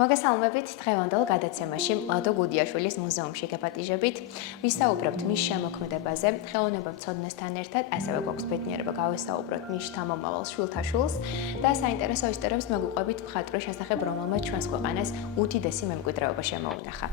მოგესალმებით დღევანდელ გადაცემაში ლადო გუდიაშვილის მუზეუმში გეპატიჟებით. ვისაუბრებთ მის შემოქმედებაზე, ხელოვნებამცოდნესთან ერთად, ასევე გვაქვს ბედნიერება გავესაუბროთ მის შთამომავალ შვილთაშვილს და საინტერესო ისტორიებს მოგუყვებით მხატვრის შესახებ, რომელმაც ჩვენს ქვეყანას უდიდესი მემკვიდრეობა შემოუნახა.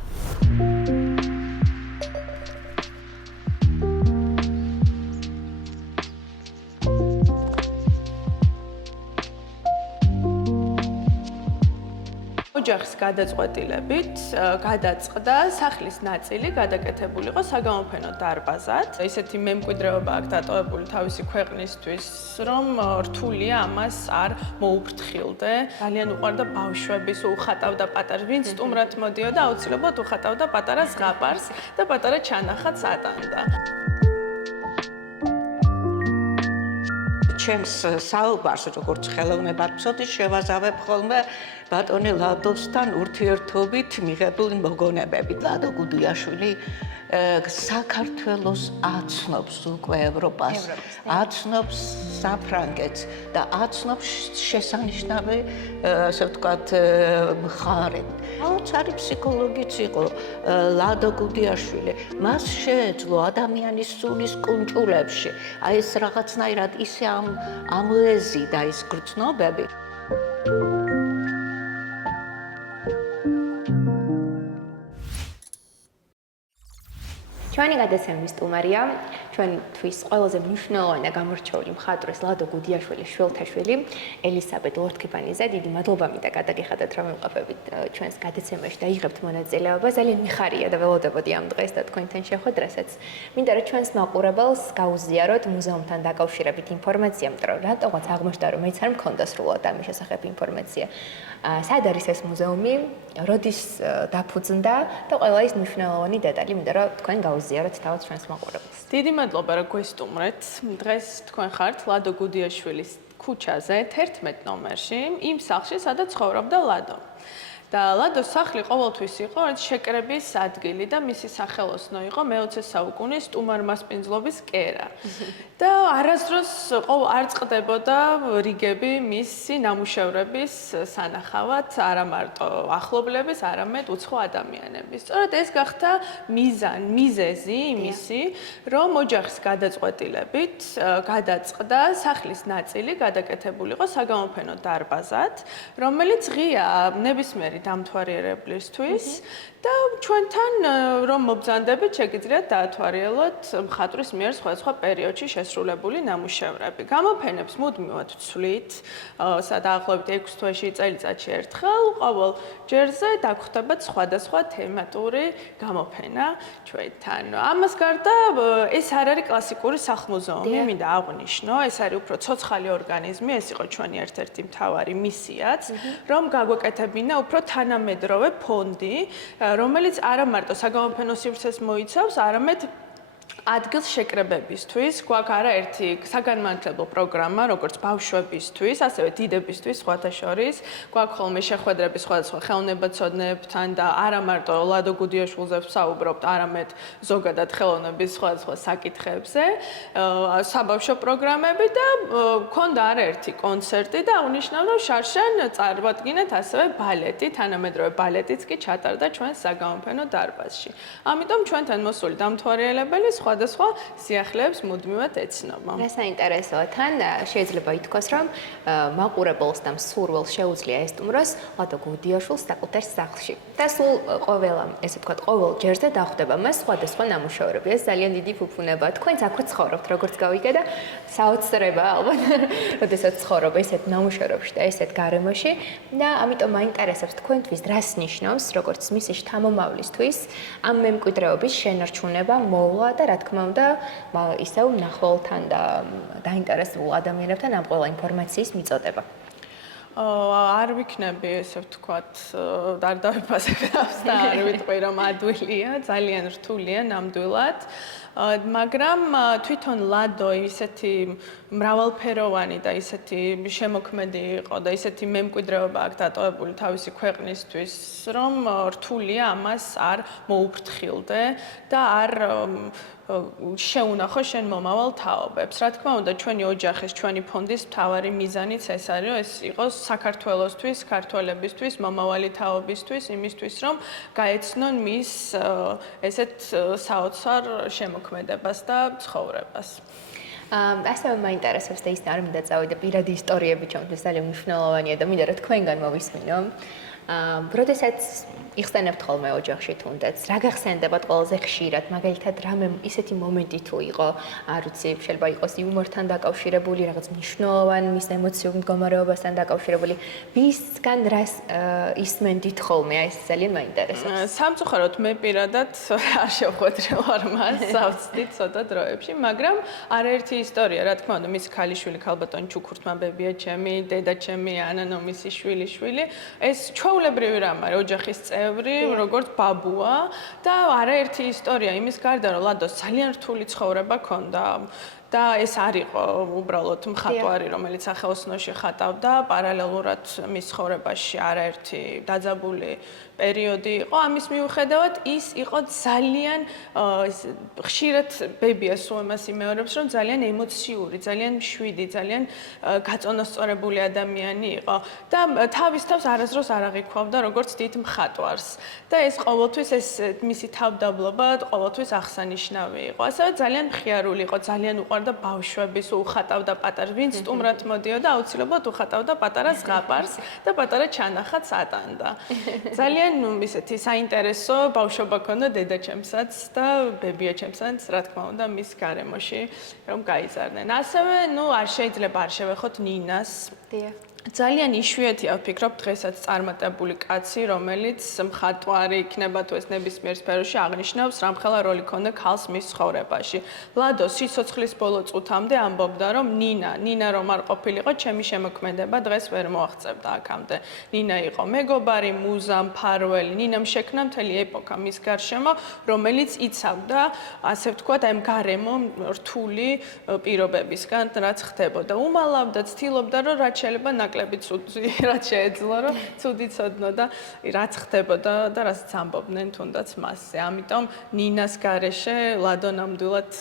ოჯახის გადაწყვეტილებით გადაწყდა სახლის ნაწილი გადაკეთებულიყო საგამოფენო დარბაზად. ისეთი მემკვიდრეობა აქვს დატოვებული თავისი ქვეყნისთვის, რომ რთულია ამას არ მოუფრთხილდე. ძალიან უყვარდა ბავშვები, უხატავდა პატარა, ვინც სტუმრად მოდიოდა, აუცილებლად უხატავდა პატარა ზღაპარს და პატარა ჩანახატს ატანდა. ჩემს საუბარს როგორც ხელოვნებამცოდნეს შევაზავებ ხოლმე ბატონი ლადოსთან ურთიერთობით მიღებული მოგონებებით. ლადო გუდიაშვილი საქართველოს აცნობს უკვე ევროპას, აცნობს საფრანგეთს და აცნობს შესანიშნავი, ასე ვთქვათ, მხარე. აუცარი ფსიქოლოგიც იყო ლადო გუდიაშვილი. მას შეეძლო ადამიანის სულის კუნჭულებში, აი ეს რაღაცნაირად ისე ამლეზიდა ის გრძნობები. ჩვენი გადაცემის სტუმარია ჩვენთვის ყველაზე მნიშვნელოვანი და გამორჩეული მხატვრის ლადო გუდიაშვილის შვილთაშვილი ელისაბედ ლორთქიფანიძე. დიდი მადლობა მინდა გადაგიხადოთ, რომ იმყოფებით ჩვენს გადაცემაში და იღებთ მონაწილეობა. ძალიან მიხარია და ველოდებოდი ამ დღეს და თქვენთან შეხვედრასაც. მინდა რომ ჩვენს მაყურებელს გაუზიაროთ მუზეუმთან დაკავშირებით ინფორმაცია, იმიტომ რომ რატოღაც აღმოჩნდა რომ მეც არ მქონდა სრულად ამის შესახებ ინფორმაცია. სად არის ეს მუზეუმი, როდის დაფუძნდა და ყველა ის მნიშვნელოვანი დეტალი მინდა რომ თქვენ გაუზიაროთ თავად ჩვენს მაყურებელს. დიდი მადლობა რომ გვესტუმრეთ. დღეს თქვენ ხართ ლადო გუდიაშვილის ქუჩაზე 11 ნომერში, იმ სახლში, სადაც ცხოვრობდა ლადო. და ლადოს სახლი ყოველთვის იყო შეკრების ადგილი და მისი სახელოსნო იყო მე-20 საუკუნის სტუმარ-მასპინძლობის კერა. და არასდროს არ წყდებოდა რიგები მისი ნამუშევრების სანახავად, არა მარტო ახლობლების, არამედ უცხო ადამიანების. სწორედ ეს გახდა მიზეზი იმისი, რომ ოჯახის გადაწყვეტილებით გადაწყდა სახლის ნაწილი გადაკეთებულიყო საგამოფენო დარბაზად, რომელიც ღია ნებისმიერი დამთვალიერებლისთვის და ჩვენთან რომ მობრძანდებით შეგიძლიათ დაათვალიეროთ მხატვრის მიერ სხვადასხვა პერიოდში შესრულებული ნამუშევრები. გამოფენებს მუდმივად ვცვლით, დაახლოებით 6 თვეში წელიწადში ერთხელ, ყოველ ჯერზე დაგხვდებათ სხვადასხვა თემატური გამოფენა ჩვენთან. ამას გარდა ეს არ არის კლასიკური სახლ-მუზეუმი, მინდა აღვნიშნო, ეს არის უფრო ცოცხალი ორგანიზმი, ეს იყო ჩვენი ერთ-ერთი მთავარი მისიაც, რომ გაგვეკეთებინა უფრო თანამედროვე ფონდი, რომელიც არა მარტო საგამოფენო სივრცეს მოიცავს, არამედ ადგილს შეკრებებისთვის, გვაქვს არაერთი საგანმანათლებლო პროგრამა, როგორც ბავშვებისთვის, ასევე დიდებისთვის, სხვათა შორის, გვაქვს ხოლმე შეხვედრები სხვადასხვა ხელოვნებაცოდნეებთან და არა მარტო ლადო გუდიაშვილზე ვსაუბრობთ, არამედ ზოგადად ხელოვნების სხვადასხვა საკითხებზე, საბავშვო პროგრამები და გვქონდა არაერთი კონცერტი და აღნიშნავ, რომ შარშან წარმოადგინეთ ასევე ბალეტი, თანამედროვე ბალეტიც კი ჩატარდა ჩვენს საგამოფენო დარბაზში. ამიტომ ჩვენთან მოსული დამთვალიერებელი სხვადასხვა სიახლეებს მუდმივად ეცნობა. რა საინტერესოა, თან შეიძლება ითქვას, რომ მაყურებელს და მსურველს შეუძლია ესტუმროს ლადო გუდიაშვილს საკუთარ სახლში. და სულ ესე ვთქვათ, ყოველ ჯერზე დახვდება მას სხვადასხვა ნამუშევრები. ეს ძალიან დიდი ფუფუნებაა. თქვენც აქ ცხოვრობთ, როგორც გავიგე და საოცრება ალბათ, როდესაც ცხოვრობ ესეთ ნამუშევრებში და ესეთ გარემოში და ამიტომ მაინტერესებს თქვენთვის რას ნიშნავს, როგორც მისი შთამომავლისთვის ამ მემკვიდრეობის შენარჩუნება, მოვლა და რა თქმა უნდა, ისევ მნახველთან და დაინტერესებულ ადამიანებთან ამ ყველა ინფორმაციის მიწოდება. არ ვიქნები, ესე ვთქვათ, არ დავიფასებ და არ ვიტყვი, რომ ადვილია, ძალიან რთულია ნამდვილად. მაგრამ თვითონ ლადო ისეთი მრავალფეროვანი და ისეთი შემოქმედი იყო და ისეთი მემკვიდრეობა აქვს დატოვებული თავისი ქვეყნისთვის, რომ რთულია ამას არ მოუფრთხილდე და არ შეუნახო შენ მომავალ თაობებს. რა თქმა უნდა, ჩვენი ოჯახის, ჩვენი ფონდის მთავარი მიზანიც ეს არის, რომ ეს იყოს საქართველოსთვის, ქართველებისთვის, მომავალი თაობისთვის, იმისთვის, რომ გაეცნონ მის ესეთ საოცარ შემოქმედებას და ცხოვრებას. ასევე მაინტერესებს და ის არ მინდა წავიდე პირადი ისტორიები ჩემთვის ძალიან მნიშვნელოვანია და მინდა რომ თქვენგან მოვისმინო. როდესაც იხსენებთ ხოლმე ოჯახში თუნდაც, რა გახსენდებათ ყველაზე ხშირად, მაგალითად, რამე ისეთი მომენტი თუ იყო, არ ვიცი, შეიძლება იყოს იუმორთან დაკავშირებული, რაღაც მნიშვნელოვან მის ემოციურ მდგომარეობასთან დაკავშირებული, ვისგან რას ისმენდით ხოლმე, აი ეს ძალიან მაინტერესებს. სამწუხაროდ მე პირადად არ შევხვედრე ვარ მას, ავწდით ცოტა დროებში, მაგრამ არაერთი ისტორია, რა თქმა უნდა, მის ქალიშვილი ქალბატონ ჩუქურთმა ბებია ჩემი, დედა ჩემი, ანანო მისი შვილი, ეს ჩვეულებრივი რამ არის, ოჯახის წევრი, როგორც ბაბუა და არაერთი ისტორია იმის გარდა, რომ ლადოს ძალიან რთული ცხოვრება ჰქონდა. და ეს არ იყო უბრალოდ მხატვარი, რომელიც სახელოსნოში ხატავდა, პარალელურად მის ცხოვრებაში არაერთი დაძაბული პერიოდი იყო. ამის მიუხედავად ის იყო ძალიან ხშირად ბებია სულ იმას იმეორებს, რომ ძალიან ემოციური, ძალიან მშვიდი, ძალიან გაწონასწორებული ადამიანი იყო და თავის თავს არასდროს არ აღიქვავდა როგორც დიდ მხატვარს. და ეს ყოველთვის ეს მისი თავდაბლობა ყოველთვის აღსანიშნავი იყო. ასევე ძალიან მხიარული იყო, ძალიან უყვარდა ბავშვები, სულ უხატავდა პატარას, ვინც სტუმრად მოდიოდა, აუცილებლად უხატავდა პატარა ზღაპარს და პატარა ჩანახატს ატანდა. ძალიან ისეთი საინტერესო ბავშვობა ქონდა დედაჩემსაც და ბებიაჩემსაც, რა თქმა უნდა, მის გარემოში, რომ გაიზარდნენ. ასევე, არ შეიძლება არ შევეხოთ ნინას. ძალიან იშვიათია, ვფიქრობ, დღესაც წარმატებული კაცი, რომელიც მხატვარი იქნება თუ ეს ნებისმიერ სფეროში აღნიშნავს, რამხელა როლი ქონდა ქალს მის ცხოვრებაში. ლადო სიცოცხლის ბოლო წუთამდე ამბობდა, რომ ნინა რომ არ ყოფილიყო, ჩემი შემოქმედება დღეს ვერ მოაღწევდა აქამდე. ნინა იყო მეგობარი, მუზა, მფარველი, ნინამ შექმნა მთელი ეპოქა მის გარშემო, რომელიც იცავდა, ასე ვთქვათ, აი გარემო რთული პირობებისგან, რაც ხდებოდა. უმალავდა, ცდილობდა, რომ რაც შეიძლება ნაკლები ცუდი, რაც შეეძლო, რომ ცუდი ცოდნო და რაც ხდებოდა და რასაც ამბობდნენ თუნდაც მასზე. ამიტომ ნინას გარეშე ლადო ნამდვილად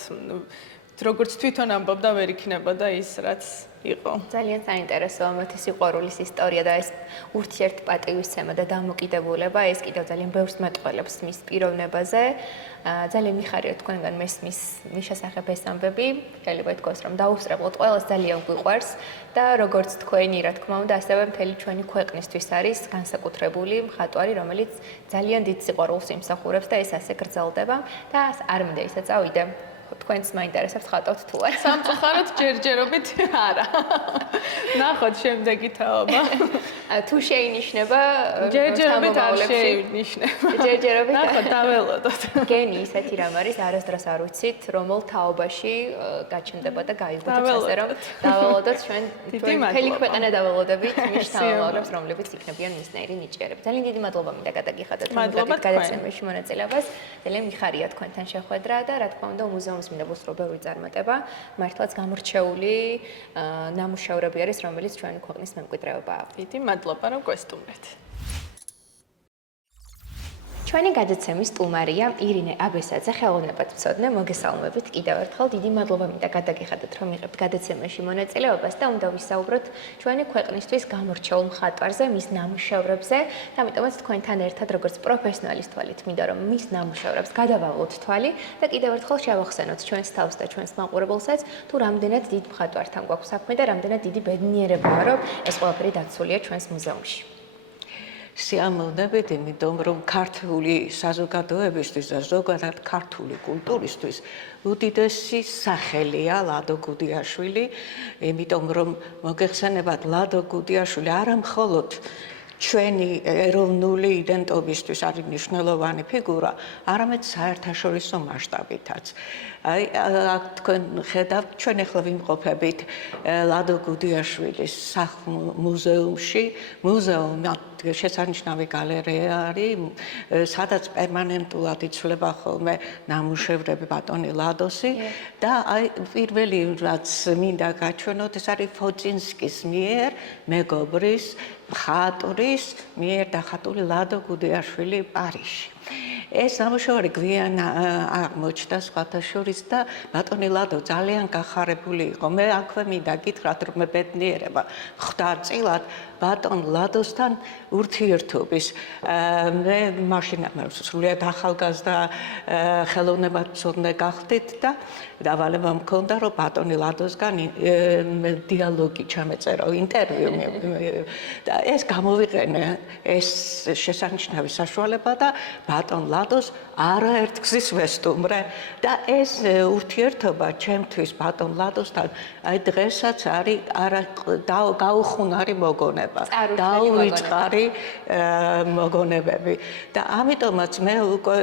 როგორც თვითონ ამბობდა, ვერ იქნებოდა ის, რაც იყო. ძალიან საინტერესო ამათი სიყვარულის ისტორია და ეს ურთიერთპატივისცემა და დამოკიდებულება, ეს კიდევ ძალიან ბევრს მეტყველებს მის პიროვნებაზე. ძალიან მიხარია თქვენგან მესმის მის შესახებ ეს ამბები, შეიძლება ითქვას, რომ დაუსწრებლოთ, ყველას ძალიან გვიყვარს და როგორც თქვენი, რა თქმა უნდა, ასევე მთელი ჩვენი ქვეყნისთვის არის განსაკუთრებული მხატვარი, რომელიც ძალიან დიდ სიყვარულს იმსახურებს და ეს ასე გრძელდება და არ მინდა ისე წავიდე. თქვენს მაინტერესებს ხატავთ თუ არა? სამწუხაროდ ჯერჯერობით არა. ნახოთ შემდეგი თაობა. თუ შეინიშნება ჯერჯერობით არ შეინიშნება. ჯერჯერობით ნახოთ დაველოდოთ. გენი ისეთი რამ არის, არასდროს არ ვიცით, რომელ თაობაში გაჩნდება და გაიგოთ ასე რომ დაველოდოთ ჩვენ მთელი ქვეყანა დაველოდებით მის თაობებს, რომლებიც იქნებიან მისნაირი ნიჭიერები. ძალიან დიდი მადლობა მინდა გადაგიხადოთ ამ გადაცემაში მონაწილეობას. ძალიან მიხარია თქვენთან შეხვედრა და რა თქმა უნდა მუზეუმის მინდა ვუსწრო ბევრი წარმატება. მართლაც გამორჩეული ნამუშევრები არის, რომელიც ჩვენი ქვეყნის მემკვიდრეობაა. დიდი მადლობა, რომ გვესტუმრეთ. ჩვენი გადაცემის სტუმარია ირინე აბესაძე, ხელოვნებათმცოდნე. მოგესალმებით კიდევ ერთხელ. დიდი მადლობა მინდა გადაგიხადოთ, რომ იღებთ გადაცემაში მონაწილეობას და უნდა ვისაუბროთ ჩვენი ქვეყნისთვის გამორჩეულ მხატვარზე, მის ნამუშევრებზე და ამიტომაც თქვენთან ერთად როგორც პროფესიონალის თვალით მინდა რომ მის ნამუშევრებს გადავალოთ თვალი და კიდევ ერთხელ შევახსენოთ ჩვენს თავს და ჩვენს მაყურებელსაც, თუ რამდენად დიდ მხატვართან გვაქვს საქმე და რამდენად დიდი ბედნიერებაა, რომ ეს ყველაფერი დაცულია ჩვენს მუზეუმში. სიამოვნებით, იმიტომ რომ ქართული საზოგადოებისთვის და ზოგადად ქართული კულტურისთვის უდიდესი სახელია ლადო გუდიაშვილი, იმიტომ რომ მოგეხსენებათ ლადო გუდიაშვილი არა მხოლოდ ჩვენი ეროვნული იდენტობისთვის არის მნიშვნელოვანი ფიგურა, არამედ საერთაშორისო მასშტაბითაც. აი, აქ თქვენ ხედავთ, ჩვენ ახლა ვიმყოფებით ლადო გუდიაშვილის სახლ-მუზეუმში. მუზეუმი შესანიშნავი გალერეა არის, სადაც პერმანენტულად იცვლება ხოლმე ნამუშევრები ბატონი ლადოსი და აი პირველი რაც მინდა გაჩვენოთ, ეს არის ფოწინსკის მიერ მეგობრის მხატვრის მიერ დახატული ლადო გუდიაშვილი პარიზში. ეს ნამუშევარი გვიან აღმოჩნდა სხვათა შორის და ბატონი ლადო ძალიან გახარებული იყო. მე აქვე მინდა გითხრათ, რომ მე ბედნიერება ხვდა წილად ბატონ ლადოსთან ურთიერთობის. მე მაშინ სრულიად ახალგაზრდა ხელოვნებათმცოდნე გახდით და დავალება მქონდა, რომ ბატონი ლადოსგან დიალოგი ჩამეწერა, ინტერვიუ და ეს გამოვიყენე ეს შესანიშნავი საშუალება და ბატონ ლადოს არაერთ გზის ვესტუმრე და ეს ურთიერთობა ჩემთვის ბატონ ლადოსთან აი დღესაც არის გაუხუნარი მოგონება, დაუვიწყარი მოგონებები და ამიტომაც მე უკვე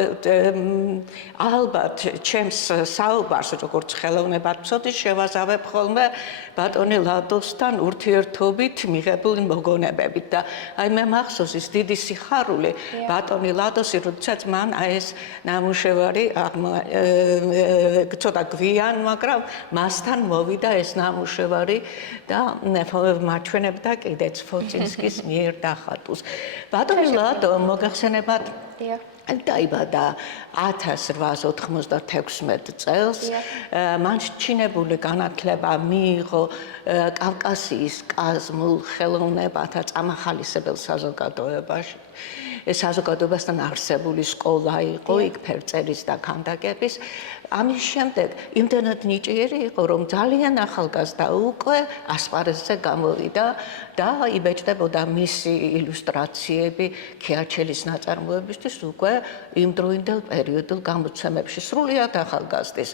ალბათ ჩემს საუბარს როგორც ხელოვნებათმცოდნის შევაზავებ ხოლმე ბატონი ლადოსთან ურთიერთობით მიღებული მოგონებებით და აი მე მახსოვს ის დიდი სიხარული ბატონი ლადოსი, როდესაც მან ეს ნამუშევარი ცოტა გვიან, მაგრამ მასთან მოვიდა ეს ნამუშევარი და მაჩვენებდა კიდეც ფოწინსკის მიერ დახატულს. ბატონი ლადო მოგახსენებათ დაიბადა 1896 წელს. მან ჩინებული განათლება მიიღო კავკასიის კაზმულ ხელოვნებათა წამახალისებელ საზოგადოებაში. საზოგადოებასთან არსებული სკოლა იყო, იქ ფერწერის და ქანდაკების. ამის შემდეგ იმდენად ნიჭიერი იყო, რომ ძალიან ახალგაზრდა უკვე ასპარეზზე გამოვიდა და იბეჭდებოდა მისი ილუსტრაციები ქიაჩელის ნაწარმოებისთვის უკვე იმდროინდელ პერიოდულ გამოცემებში, სრულიად ახალგაზრდის.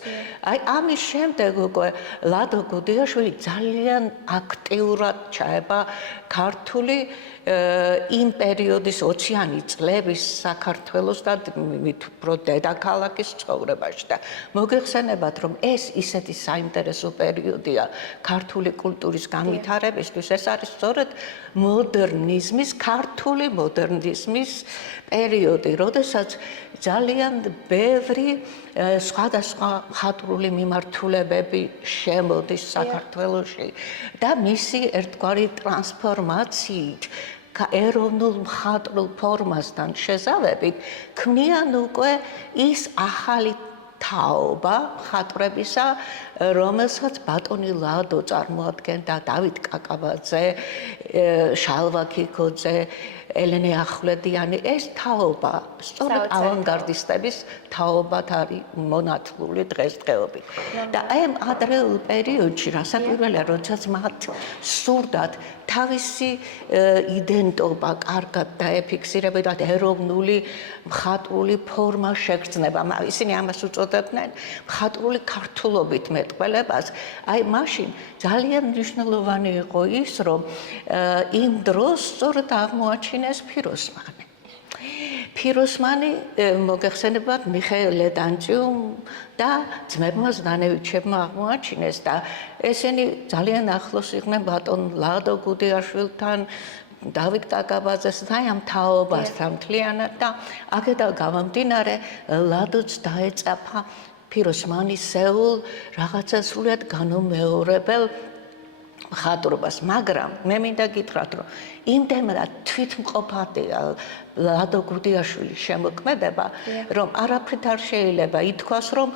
აი ამის შემდეგ უკვე ლადო გუდიაშვილი ძალიან აქტიურად ჩაება ქართული იმ პერიოდის 20-იანი წლების საქართველოს და მით უფრო დედაქალაქის ცხოვრებაში და მოგეხსენებათ, რომ ეს ისეთი საინტერესო პერიოდია ქართული კულტურის განვითარებისთვის, ეს არის სწორედ მოდერნიზმის, ქართული მოდერნიზმის პერიოდი, როდესაც ძალიან ბევრი სხვადასხვა მხატვრული მიმართულებები შემოდის საქართველოში და მისი ერთგვარი ტრანსფორმაციით ეროვნულ მხატვრულ ფორმასთან შეზავებით ქმნიან უკვე ის ახალი თაობა მხატვრებისა, რომელსაც ბატონი ლადო წარმოადგენდა, დავით კაკაბაძე, შალვა ქიქოძე, ელენე ახვლედიანი. ეს თაობა სწორედ ავანგარდისტების თაობად არის მონათლული დღესდღეობით. და აი ამ ადრეულ პერიოდში, რასაკვირველია, როდესაც მათ სურდათ თავისი იდენტობა კარგად დაეფიქსირებოდათ, ეროვნული მხატვრული ფორმა შეგრძნება. ისინი ამას უწოდებდნენ მხატვრული ქართულობით მეტყველებას. აი მაშინ ძალიან მნიშვნელოვანი იყო ის, რომ იმ დროს სწორედ აღმოაჩინეს ფიროსმანი. ფიროსმანი მოგეხსენებათ მიხეილ დანჭიუმ და ძმებმა ზდანევიჩებმა აღმოაჩინეს და ესენი ძალიან ახლოს იყვნენ ბატონ ლადო გუდიაშვილთან, დავით კაკაბაძეს და ამ თაობასთან მთლიანად და აქედან გამომდინარე ლადოც დაეწაფა ფიროსმანისეულ რაღაცა სრულიად განუმეორებელ მხატვრობას, მაგრამ მე მინდა გითხრათ, რომ იმდენად თვითმყოფადია ლადო გუდიაშვილის შემოქმედება, რომ არაფრით არ შეიძლება ითქვას, რომ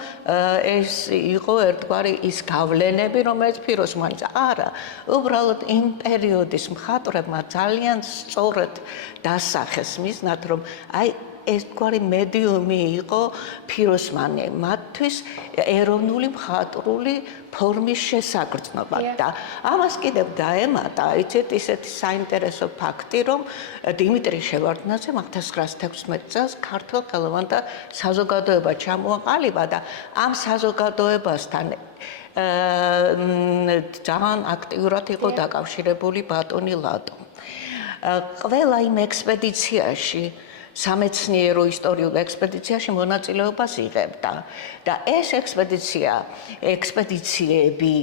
ეს იყო ერთგვარი ის გავლენები, რომელიც ფიროსმანის არა, უბრალოდ იმ პერიოდის მხატვრებმა ძალიან სწორად დასახეს მიზნად, რომ აი ეს გვარი მედიუმი იყო ფიროსმანი, მათთვის ეროვნული მხატვრული ფორმის შესაგრძნობა და ამას კიდევ დაემატა იცით ისეთი საინტერესო ფაქტი, რომ დიმიტრი შევარდნაძე 1916 წელს ქართულ ხელოვანთა საზოგადოება ჩამოაყალიბა და ამ საზოგადოებასთან ძალიან აქტიურად იყო დაკავშირებული ბატონი ლადო. ყველა იმ ექსპედიციაში სამეცნიერო ისტორიულ ექსპედიციაში მონაწილეობას იღებდა და ეს ექსპედიციები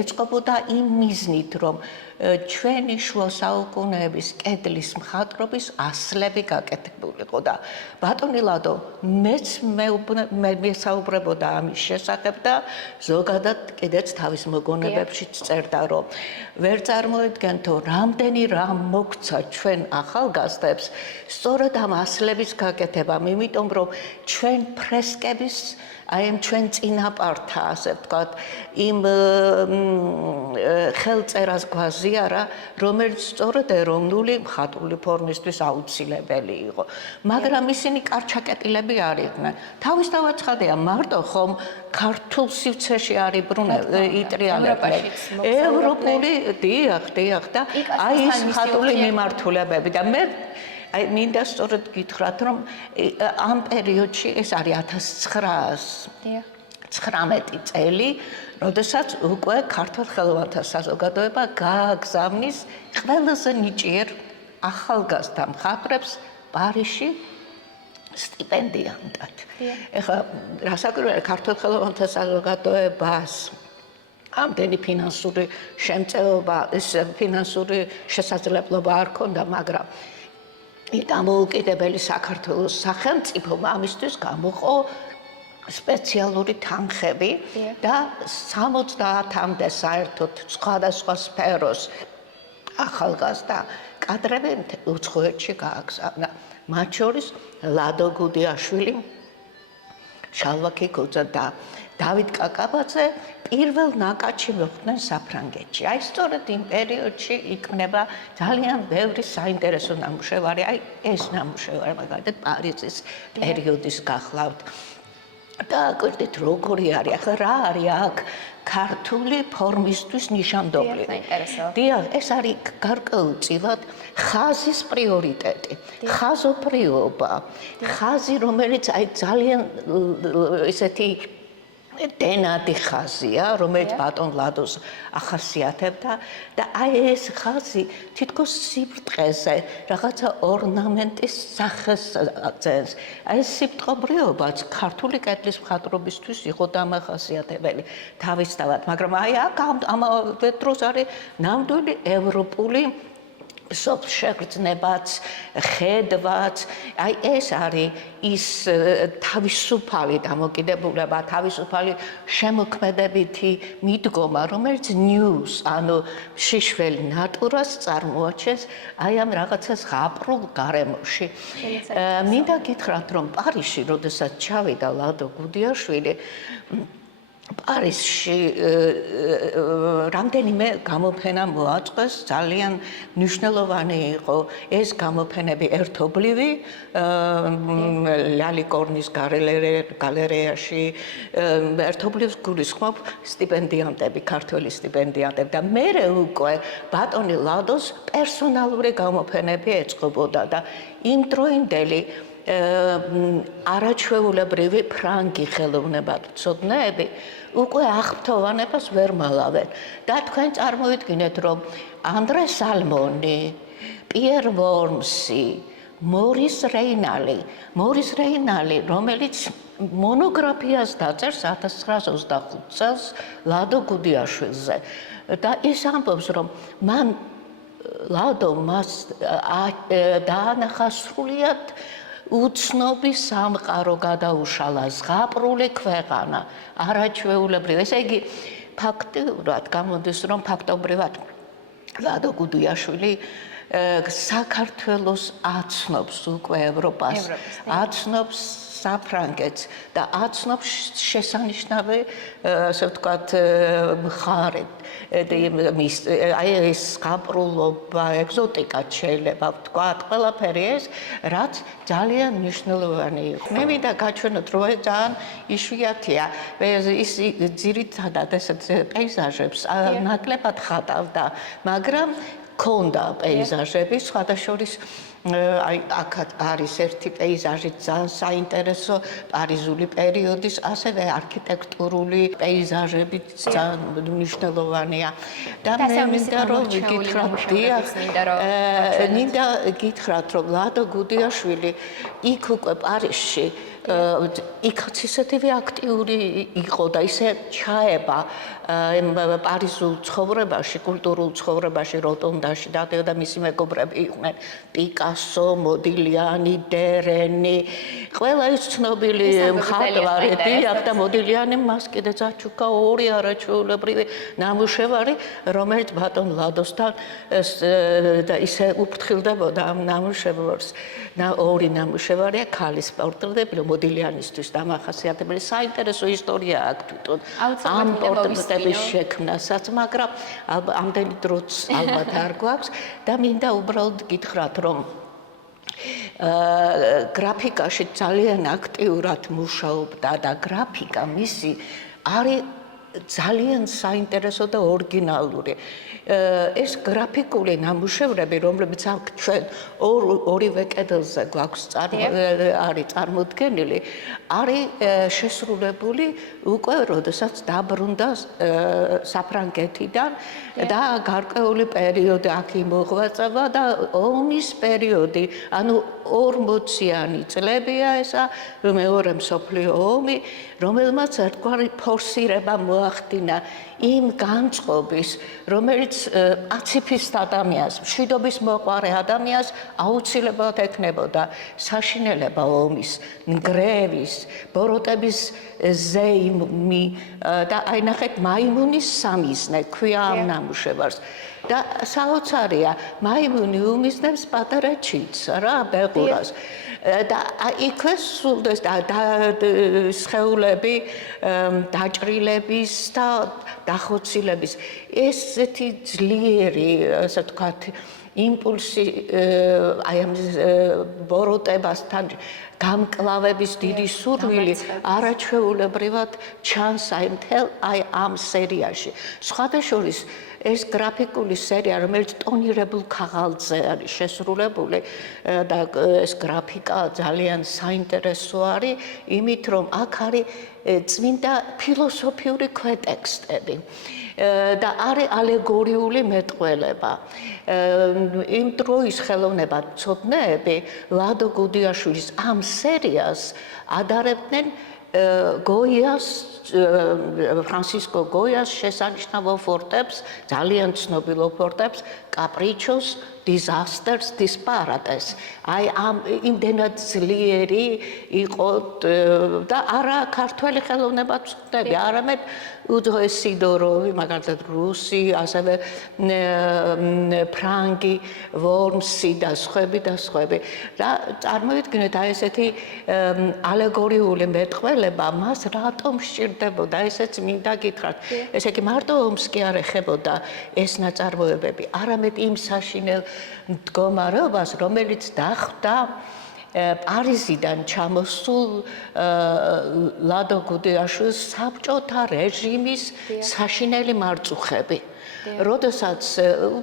ეწყობოდა იმ მიზნით, რომ ჩვენი შუა საუკუნეების კედლის მხატვრობის ასლები გაკეთებულიყო და ბატონი ლადო მეც მესაუბრებოდა ამის შესახებ და ზოგადად კიდეც თავის მოგონებებშიც წერდა, რომ ვერ წარმოედგენთო, რამდენი რამ მოგცა ჩვენ ახალგაზრდებს სწორედ ამ ასლების გაკეთებამ, იმიტომ რომ ჩვენ ფრესკების აი ამ ჩვენ წინაპართა, ასე ვთქვათ, იმ ხელწერას გვაზიარა, რომელიც სწორედ ეროვნული მხატვრული ფორმისთვის აუცილებელი იყო. მაგრამ ისინი კარჩაკეტილები არ იყვნენ. თავისთავად ცხადია, მარტო ხომ ქართულ სივრცეში არ იტრიალებდნენ. ევროპული, დიახ და აი ეს მხატვრული მიმართულებები და მე აი მინდა სწორედ გითხრათ, რომ ამ პერიოდში ეს არის 1919 წელი, როდესაც უკვე ქართულ ხელოვანთა საზოგადოება გააგზავნის ყველაზე ნიჭიერ ახალგაზრდა მხატვრებს პარიზში სტიპენდიანტად. ეხლა რასაკვირველია, ქართულ ხელოვანთა საზოგადოებას ამდენი ფინანსური შემწეობა, ფინანსური შესაძლებლობა არ ჰქონდა, მაგრამ დამოუკიდებელი საქართველოს სახელმწიფომ ამისთვის გამოყო სპეციალური თანხები და 70-მდე საერთოდ სხვადასხვა სფეროს ახალგაზრდა კადრები უცხოეთში გააგზავნა. მათ შორის ლადო გუდიაშვილი, შალვა ქიქუძე და დავით კაკაბაძე პირველ ნაკადში მოხვდნენ საფრანგეთში. აი სწორედ იმ პერიოდში იქნება ძალიან ბევრი საინტერესო ნამუშევარი. აი ეს ნამუშევარი მაგალითად პარიზის პერიოდის გახლავთ. და აკვირდით როგორი არის, ახლა რა არის აქ ქართული ფორმისთვის ნიშანდობლივი. დიახ, ეს არის გარკვეულწილად ხაზის პრიორიტეტი, ხაზობრიობა, ხაზი, რომელიც აი ძალიან ესეთი დენადი ხაზია, რომელიც ბატონ ლადოს ახასიათებდა და აი ეს ხაზი თითქოს სიბრტყეზე რაღაცა ორნამენტის სახეს აძლევს. აი ეს სიბრტყეობრივობაც ქართული კედლის მხატვრობისთვის იყო დამახასიათებელი თავისთავად, მაგრამ აი აქ ამავე დროს არის ნამდვილი ევროპული სოფშეგრძნებაც, ხედვაც, აი ეს არის ის თავისუფალი დამოკიდებულება, თავისუფალი შემოქმედებითი მიდგომა, რომელიც ნიუს, ანუ შიშველ ნატურას წარმოაჩენს აი ამ რაღაცას ღაპრულ გარემოში. მინდა გითხრათ, რომ პარიზში, როდესაც ჩავიდა ლადო გუდიაშვილი, პარიზში რამდენიმე გამოფენა მოაწყვეს, ძალიან მნიშვნელოვანი იყო ეს გამოფენები ერთობლივი ლალიკორნის გალერეაში, ერთობლივს გულისხმობ სტიპენდიანტები, ქართველი სტიპენდიანტები და მერე უკვე ბატონი ლადოს პერსონალური გამოფენები ეწყობოდა და იმდროინდელი არაჩვეულებრივი ფრანგი ხელოვნებათმცოდნეები უკვე აღფრთოვანებას ვერ მალავენ და თქვენ წარმოიდგინეთ, რომ ანდრე სალმონი, პიერ ვორმსი, მორის რეინალი, რომელიც მონოგრაფიას დაწერს 1925 წელს ლადო გუდიაშვილზე და ის ამბობს, რომ მან ლადო მას დაანახა სრულიად უცნობი სამყარო გადაუშალა, ზღაპრული ქვეყანა, არაჩვეულებრივი. ესე იგი, ფაქტიურად გამოდის, რომ ფაქტობრივად ლადო გუდიაშვილი საქართველოს აცნობს უკვე ევროპას, აცნობს საფრანგეთს და აცნობს შესანიშნავი, ასე ვთქვათ, მხარეთ. აი ეს ზღაპრულობა, ეგზოტიკაც შეიძლება ვთქვათ, ყველაფერი ეს, რაც ძალიან მნიშვნელოვანი იყო. მე მინდა გაჩვენოთ, რომ ეს ძალიან იშვიათია. ის ძირითადად ესეთ პეიზაჟებს ნაკლებად ხატავდა, მაგრამ ქონდა პეიზაჟები, სხვადასხვა აი აქ არის ერთი პეიზაჟი ძალიან საინტერესო პარიზული პერიოდის, ასევე არქიტექტურული პეიზაჟები ძალიან მნიშვნელოვანია. და მე მინდა რომ გითხრათ, მინდა გითხრათ, რომ ლადო გუდიაშვილი იქ უკვე პარიზში იქაც ისეთივე აქტიური იყო და ისე ჩაება პარიზულ ცხოვრებაში, კულტურულ ცხოვრებაში, როტონდაში და მისი მეგობრები იყვნენ პიკასო, მოდილიანი, დერენი, ყველა ის ცნობილი მხატვარი, დიახ და მოდილიანი მას კიდე წაჩუქა ორი არაჩვეულებრივი ნამუშევარი, რომელიც ბატონ ლადოსთან და ისე უფრთხილდებოდა ამ ნამუშევარს. ორი ნამუშევარია ქალის პორტრეტები, მოდილიანისთვის დამახასიათებელი საინტერესო ისტორია აქვს თვითონ ამ პორტრეტების შექმნასაც, მაგრამ ამდენი დროც ალბათ არ გვაქვს და მინდა უბრალოდ გითხრათ, რომ გრაფიკაში ძალიან აქტიურად მუშაობდა და გრაფიკა მისი არის ძალიან საინტერესო და ორიგინალური. ეს გრაფიკული ნამუშევრები, რომლებიც აქ ჩვენ ორივე კედელზე გვაქვს არის წარმოდგენილი, არის შესრულებული უკვე როდესაც დაბრუნდა საფრანგეთიდან და გარკვეული პერიოდი აქ იმოღვაწება და ომის პერიოდი, ანუ 40-იანი წლებია ესა, მეორე მსოფლიო ომი, რომელმაც ერთგვარი ფორსირება მოახდინა იმ განწყობის, რომელიც პაციფისტ ადამიანს, მშვიდობის მოყვარე ადამიანს აუცილებლად ექნებოდა საშინელება ომის, ნგრევის, ბოროტების ზეიმი და აი ნახეთ მაიმუნის სამიზნე ქვია ამ ნამუშევარს. და საოცარია, მაიმუნი უმიზნებს პატარა ჩიტს რა, ბეღურას. და იქვე სულდეს სხეულები, დაჭრილების და დახოცილების ესეთი ძლიერი, ასე ვთქვათ, იმპულსი აი ამ ბოროტებასთან გამკლავების დიდი სურვილი არაჩვეულებრივად ჩანს აი ამ სერიაში. სხვადასხვა ეს გრაფიკული სერია, რომელიც ტონირებულ ქაღალდზე არის შესრულებული და ეს გრაფიკა ძალიან საინტერესო არის, იმით რომ აქ არის წმინდა ფილოსოფიური ქვეტექსტები და არის ალეგორიული მეტყველება. იმ დროის ხელოვნებაცოდნეები ლადო გუდიაშვილის ამ სერიას ადარებდნენ გოიას, ფრანსისკო გოიას შესანიშნავ ოფორტებს, ძალიან ცნობილ ოფორტებს, კაპრიჩოს, disasters, disparates. აი ამ იმდენად ძლიერი იყო და არა ქართველი ხელოვნებაცოდნეები, არამედ უძღვე სიდოროვი, მაგალითად რუსი, ასევე ფრანგი, ვორმსი და სხვები. და წარმოვიდგინეთ აი ესეთი ალეგორიული მეტყველება მას რატომ სჭირდებოდა, ესეც მინდა გითხრათ. ესე იგი მარტო ომს კი არ ეხებოდა ეს ნაწარმოებები, არამედ იმ საშინელ მდგომარეობას, რომელიც დახვდა პარიზიდან ჩამოსულ ლადო გუდიაშვილს საბჭოთა რეჟიმის საშინელი მარწუხები. როდესაც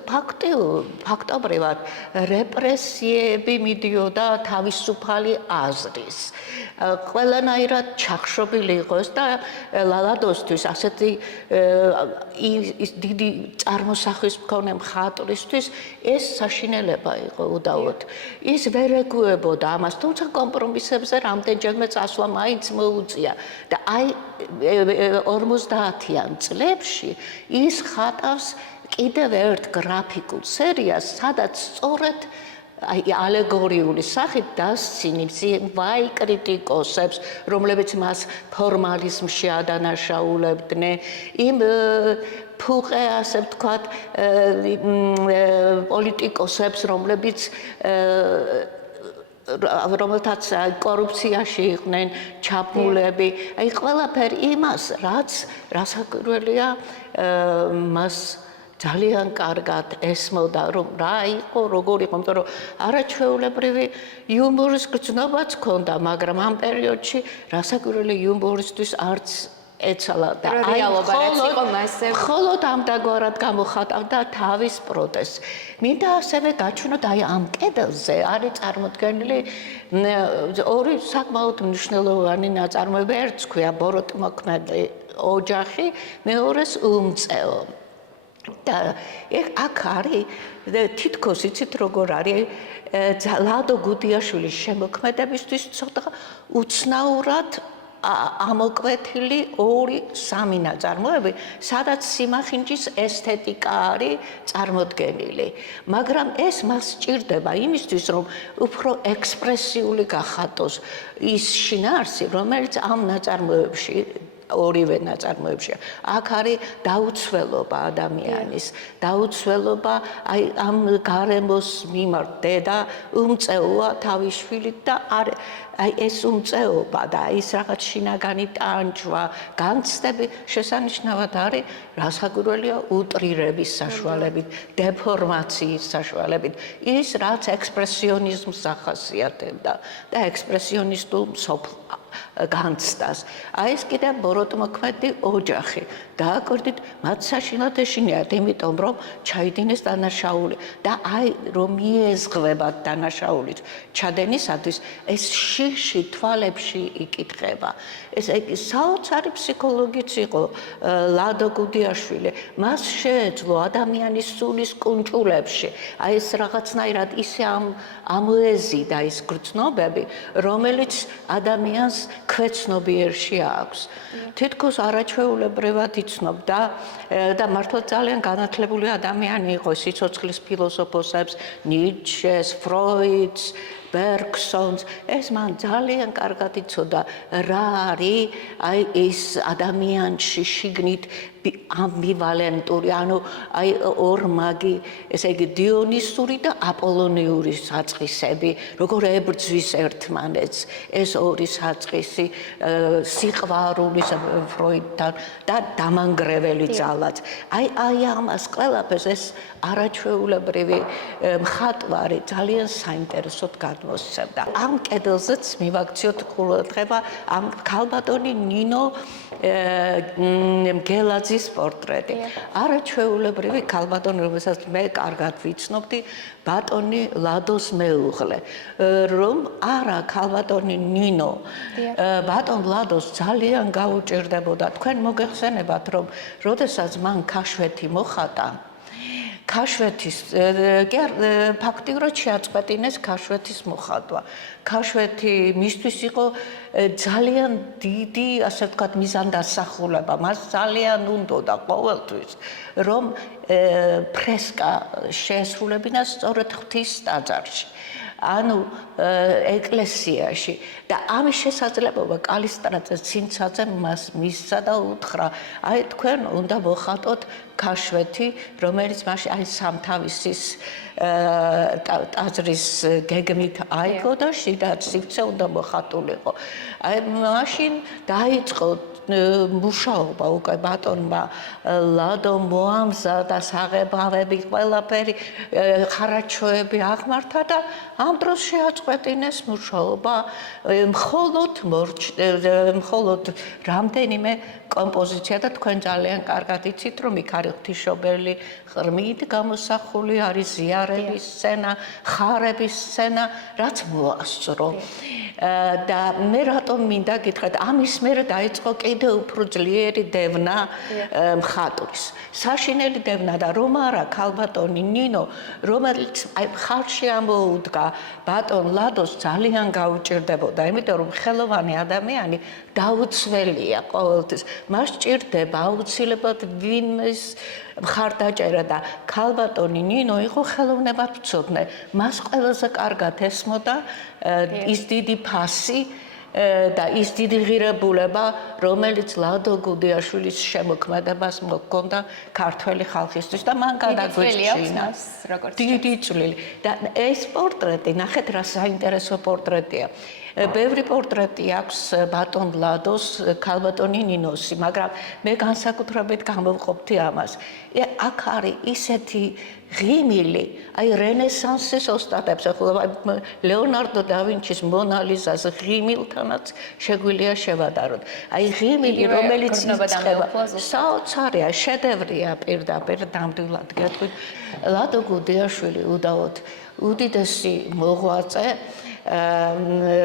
ფაქტობრივად რეპრესიები მიდიოდა თავისუფალი აზრის. ყველანაირად ჩახშობილი იყო ეს და ლადოსთვის ასეთი დიდი წარმოსახვის მქონე მხატვრისთვის ეს საშინელება იყო უდავოდ. ის ვერ ეგუებოდა ამას, თუმცა კომპრომისებზე რამდენჯერმე წასვლა მაინც მოუწია და აი 50-იან წლებში ის ხატავს კიდევ ერთ გრაფიკულ სერიას, სადაც სწორედ აი ალეგორიული სახით დასცინებს ვაი კრიტიკოსებს, რომლებიც მას ფორმალიზმში ადანაშაულებდნენ, იმ ფუყე, ასე ვთქვათ, პოლიტიკოსებს, რომლებიც რომელთაც კორუფციაში იყვნენ ჩაბმულები, აი ყველაფერი იმას, რასაკვირველია მას ძალიან კარგად ესმოდა, რომ რა იყო, როგორ იყო, იმიტომ რომ არაჩვეულებრივი იუმორის გრძნობაც ჰქონდა, მაგრამ ამ პერიოდში რასაკვირველი იუმორისთვის არც ეცალა და რეალობა რაც იყო მასზე მხოლოდ ამდაგორად გამოხატავდა თავის პროტესტს. მინდა ასევე გაჩვენოთ აი ამ კედელზე არის წარმოდგენილი ორი საკმაოდ მნიშვნელოვანი ნაწარმოები. ერთს ქვია ბოროტმოქმედი ოჯახი, მეორეს უმწეო. და აქ არის თითქოს იცით როგორ არის ლადო გუდიაშვილის შემოქმედებისთვის ცოტა უცნაურად ამოკვეთილი ორი-სამი ნაწარმოები, სადაც სიმახინჯის ესთეტიკა არის წარმოდგენილი. მაგრამ ეს მას სჭირდება იმისთვის, რომ უფრო ექსპრესიული გახატოს ის შინაარსი, რომელიც ამ ნაწარმოებში ორივე ნაწარმოებში. აქ არის დაუცველობა ადამიანის, დაუცველობა აი ამ გარემოს მიმართ დედა უმწეოა თავის შვილით და აი ეს უმწეობა და ის რაღაც შინაგანი ტანჯვა, განცდები შესანიშნავად არის რასაკვირველია უტრირების საშუალებით, დეფორმაციის საშუალებით. ის რაც ექსპრესიონიზმს ახასიათებდა და ექსპრესიონისტულ განცდას. აი ეს კიდევ ბოროტმოქმედი ოჯახი. დააკვირდით, მათ საშინლად ეშინიათ, იმიტომ რომ ჩაიდინეს დანაშაული და აი რომ მიეზღებათ დანაშაულის ჩადენისათვის ეს შიში თვალებში იკითხება. ეს საოცარი ფსიქოლოგიც იყო ლადო გუდიაშვილი. მას შეეძლო ადამიანის სულის კუნჭულებში. აი ეს რაღაცნაირად ისე ამოეზიდა ის გრძნობები, რომელიც ადამიანს ქვეცნობიერში აქვს. თითქოს არაჩვეულებრივად იცნობდა და მართლა ძალიან განათლებული ადამიანი იყო სიცოცხლის ფილოსოფოსებს, ნიცშეს, ფროიდს, ბერგსონს. ეს მან ძალიან კარგად იცოდა რა არის აი ეს ადამიანში შიგნით ამბივალენტური, ანუ აი ორმაგი, ესე იგი დიონისური და აპოლონიური საწყისები, როგორ ებრძვის ერთმანეთს ეს ორი საწყისი სიყვარულის ფროიდთან და დამანგრეველი ძალაც. აი ამას ყველაფერს ეს არაჩვეულებრივი მხატვარი ძალიან საინტერესოდ გადმოსცემდა. ამ კედელზეც მივაქციოთ ყურადღება ამ ქალბატონი ნინო გელაძის პორტრეტი. არაჩვეულებრივი ქალბატონი, რომელსაც მე კარგად ვიცნობდი, ბატონი ლადოს მეუღლე, რომ არა ქალბატონი ნინო ბატონ ლადოს ძალიან გაუჭირდებოდა. თქვენ მოგეხსენებათ, რომ როდესაც მან ქაშვეთი მოხატა, ქაშვეთის ფაქტიურად შეაწყვეტინეს ქაშვეთის მოხატვა. ქაშვეთი მისთვის იყო ძალიან დიდი, ასე ვთქვათ, მიზანდასახულება. მას ძალიან უნდოდა ყოველთვის, რომ ფრესკა შეესრულებინა სწორედ ღვთის ტაძარში. ანუ ეკლესიაში და ამის შესაძლებლობა კალისტრატე ცინცაძე მას მისცა და უთხრა, აი თქვენ უნდა მოხატოთ ქაშვეთი, რომელიც მაშინ აი სამთავისის ტაძრის გეგმით აიგო და შიდა სივრცე უნდა მოხატულიყო. აი მაშინ დაიწყო მუშაობა უკვე ბატონმა ლადო მოამზადა საღებავები, ყველაფერი ხარაჩოები აღმართა და ამ დროს შეაწყვეტინეს მუშაობა მხოლოდ რამდენიმე კომპოზიცია და თქვენ ძალიან კარგად იცით, რომ იქ არის ღვთისმშობელი ღრმით გამოსახული, არის ზიარების სცენა, ხარების სცენა, რაც მოასწრო. და მე რატომ მინდა გითხრათ, ამის მერე დაიწყო კიდევ უფრო ძლიერი დევნა მხატვრის. საშინელი დევნა და რომ არა ქალბატონი ნინო, რომელიც აი ხარში ამოუდგა ბატონ ლადოს ძალიან გაუჭირდებოდა, იმიტომ რომ ხელოვანი ადამიანი დაუცველია ყოველთვის. მას სჭირდება აუცილებლად ვინმეს მხარდაჭერა და ქალბატონი ნინო იყო ხელოვნებად მცოდნე. მას ყველაზე კარგად ესმოდა ის დიდი ფასი და ის დიდი ღირებულება, რომელიც ლადო გუდიაშვილის შემოქმედებას მოჰქონდა ქართველი ხალხისთვის და მან გადაგვეჭინა დიდი წვლილი. და ეს პორტრეტი, ნახეთ რა საინტერესო პორტრეტია. ბევრი პორტრეტი აქვს ბატონ ლადოს, ქალბატონი ნინოსი, მაგრამ მე განსაკუთრებით გამოვყოფთი ამას. აქ არის ისეთი ღიმილი, აი რენესანსის ოსტატებს, ახლა ლეონარდო და ვინჩის მონალიზას ღიმილთანაც შეგვიძლია შევადაროთ. აი ღიმილი, რომელიც იწყება, საოცარია, შედევრია პირდაპირ ნამდვილად გეტყვით. ლადო გუდიაშვილი უდავოდ უდიდესი მოღვაწე,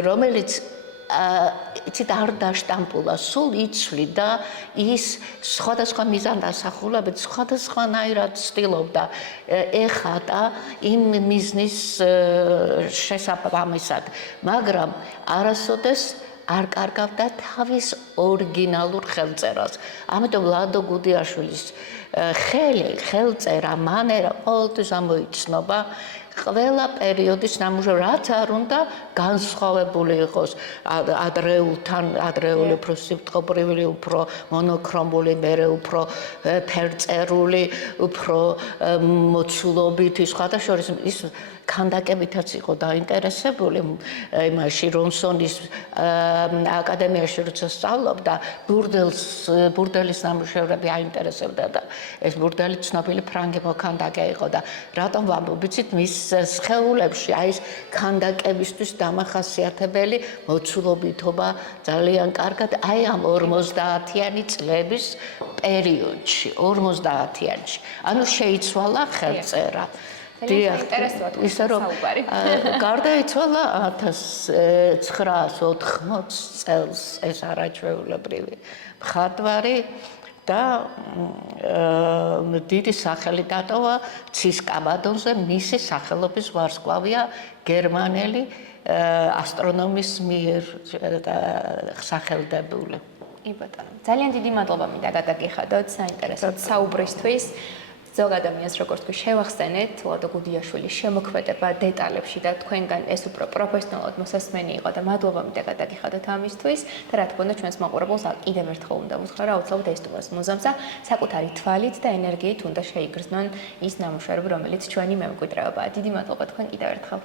რომელიც იცით არ დაშტამპულა, სულ იცვლიდა ის სხვადასხვა მიზანდასახულებით, სხვადასხვანაირად ცდილობდა ეხატა იმ მიზნის შესაბამისად, მაგრამ არასოდეს არ კარგავდა თავის ორიგინალურ ხელწერას. ამიტომ ლადო გუდიაშვილის ხელწერა, მანერა ყოველთვის ამოიცნობა ყველა პერიოდის ნამუშევრ, რაც არ უნდა განსხვავებული იყოს ადრეული, უფრო სიტყვრივი, უფრო მონოქრომული, მერე უფრო ფერწერული, უფრო მოცულობითი, სხვათა შორის ის ქანდაკებითაც იყო დაინტერესებული იმაში რონსონის აკადემიაში როცა სწავლობდა ბურდელის ნამუშევრები აინტერესებდა და ეს ბურდელი ცნობილი ფრანგი მოქანდაკე იყო და რატომ ვამბობ იცით მის სხეულებში აი ეს ქანდაკებისთვის დამახასიათებელი მოცულობითობა ძალიან კარგად აი ამ 50-იანი წლების პერიოდში 50-იანში ანუ შეიცვალა ხელწერა ისე რომ გარდაიცვალა 1980 წელს ეს არაჩვეულებრივი მხატვარი და დიდი სახელი დატოვა ცისკაბადონზე მისი სახელობის ვარსკვლავია გერმანელი ასტრონომის მიერ სახელდებული. კი ბატონო, ძალიან დიდი მადლობა მინდა გადაგიხადოთ საინტერესო საუბრისთვის. ზოგ ადამიანს როგორც თქვი შევახსენეთ ლადო გუდიაშვილის შემოქმედება დეტალებში და თქვენგან ეს უფრო პროფესიონალურად მოსასმენი იყო და მადლობა მინდა გადაგიხადოთ ამისთვის და რა თქმა უნდა ჩვენს მაყურებელს კიდევ ერთხელ უნდა ვუსხარო აუცილებლად ესტუმროს მუზეუმსა საკუთარი თვალით და ენერგიით უნდა შეიგრძნონ ის ნამუშევრები რომელიც ჩვენი მემკვიდრეობაა. დიდი მადლობა თქვენ კიდევ ერთხელ.